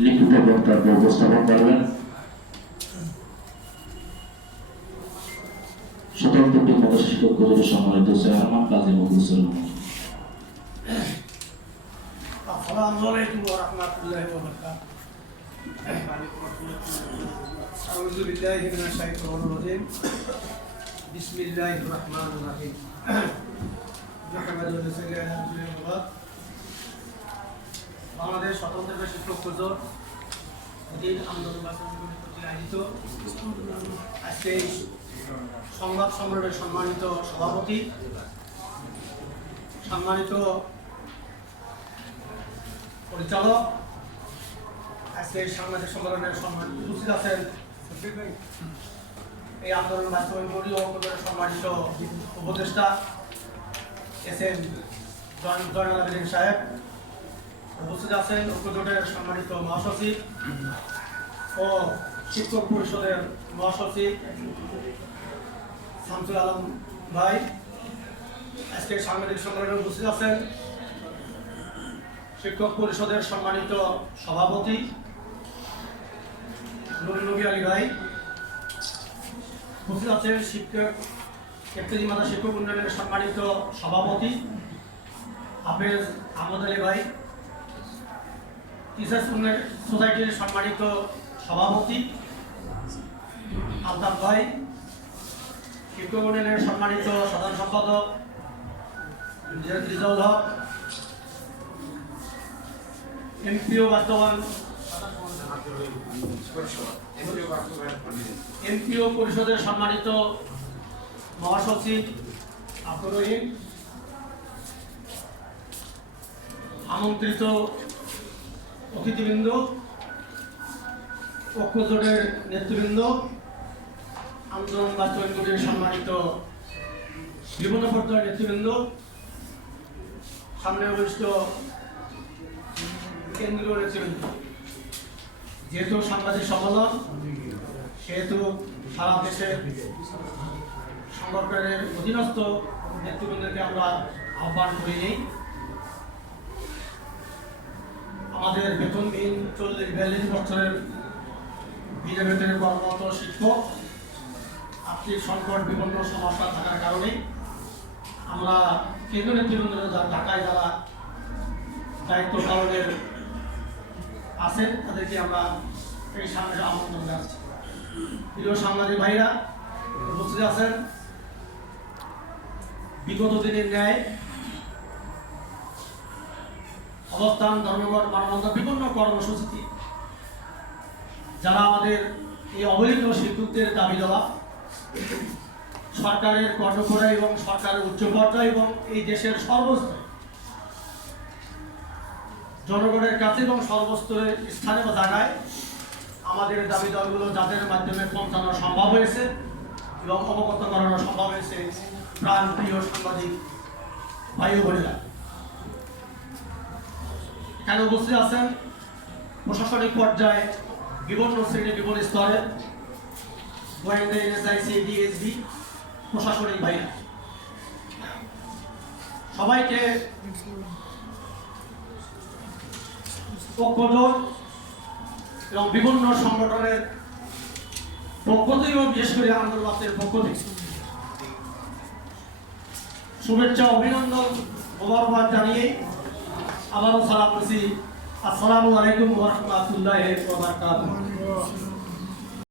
লিখিত বক্তব্য উপস্থাপন করবেন স্বতন্ত্র মাদ্রাসা শিক্ষক কলেজের সম্মানিত চেয়ারম্যান কাজী মখলিসুর রহমান। আসসালামু আলাইকুম ওয়া রাহমাতুল্লাহি ওয়া বারাকাতুহু। আউযু বিল্লাহি মিনাশ শাইতানির রাজিম। বিসমিল্লাহির রাহমানির রাহিম। মুহাম্মাদুর রাসূলুল্লাহ। বাংলাদেশ স্বতন্ত্র শিক্ষক পরিষদ দিন আন্দোলন কর্তৃক আয়োজিত আজকে সংবাদ সম্মেলনের সম্মানিত সভাপতি, সম্মানিত পরিচালক, আজকে সাংবাদিক সম্মেলনের সম্মানিত উপস্থিত আছেন এই আন্দোলন বাস্তবায়ন দলীয় সম্মানিত উপদেষ্টা এসএম জয়নাল আবেদিন সাহেব, উপস্থিত আছেন ঐক্যজোটের সম্মানিত মহাসচিব ও শিক্ষক পরিষদের মহাসচিব শামসুল আলম ভাই, আজকে সাংবাদিক সম্মেলনে উপস্থিত আছেন শিক্ষক পরিষদের সম্মানিত সভাপতি নুরুল নবী আলী ভাই, উপস্থিত আছেন শিক্ষক কেপ্টেজি মাতা শিক্ষক উন্নয়নের সম্মানিত সভাপতি হাফেজ আহমদ আলী ভাই, টিচার্স উন্নয়ন সোসাইটির সম্মানিত সভাপতি আলতাফ ভাই, শিক্ষক উন্নয়নের সম্মানিত সাধারণ সম্পাদক রিজাউল হক, এমপিও পরিষদের সম্মানিত মহাসচিব আব্দুর রহিম, আমন্ত্রিত অতিথিবৃন্দ, ঐক্যজোটের নেতৃবৃন্দ, আন্দোলন বাস্তবায়ন কমিটির সম্মানিত বিভিন্ন পর্যায়ের নেতৃবৃন্দ, সামনে অবস্থিত কেন্দ্রীয় নেতৃবৃন্দ, যেহেতু সাংবাদিক সম্মেলন সেহেতু সারা দেশের সংগঠনের অধীনস্থ নেতৃবৃন্দকে আমরা আহ্বান করি নেই। আমাদের বেতনবিহীন 40-42 বছরের বিনা বেতনে কর্মরত শিক্ষক আর্থিক সংকট বিভিন্ন সমস্যা থাকার কারণে আমরা কেন্দ্রীয় নেতৃবৃন্দ ঢাকায় যারা দায়িত্ব পালনের আছেন তাদেরকে আমরা এই সামনে আমন্ত্রণ জানাচ্ছি। প্রিয় সাংবাদিক ভাইরা উপস্থিত আছেন, বিগত দিনের ন্যায় অবস্থান, ধর্মঘট, মানববন্ধন, বিভিন্ন কর্মসূচিতে যারা আমাদের এই অবহেলিত শিক্ষকদের দাবি দেওয়া সরকারের কর্মকর্তা এবং সরকারের উচ্চ পর্যায়ে এবং এই দেশের সর্বস্তরে জনগণের কাছে এবং সর্বস্তরের স্থানে বা জায়গায় আমাদের দাবি দলগুলো যাদের মাধ্যমে পৌঁছানো সম্ভব হয়েছে এবং অবগত করানো সম্ভব হয়েছে প্রাণ প্রিয় সাংবাদিক ভাই ও বোনেরা, এখানে উপস্থিত আছেন প্রশাসনিক পর্যায়ে বিভিন্ন শ্রেণী বিভিন্ন স্তরে গোয়েন্দা, এনএসআইসি, ডিএসবি, প্রশাসনিক ভাইরা, সবাইকে ঐক্যজোট এবং বিভিন্ন সংগঠনের পক্ষ থেকে এবং বিশেষ করে আন্দোলনের পক্ষ থেকে শুভেচ্ছা, অভিনন্দন, মোবারকবাদ জানিয়ে আবারও সালাম করছি। আসসালামু আলাইকুম ওয়া রাহমাতুল্লাহি ওয়া বারাকাতুহু।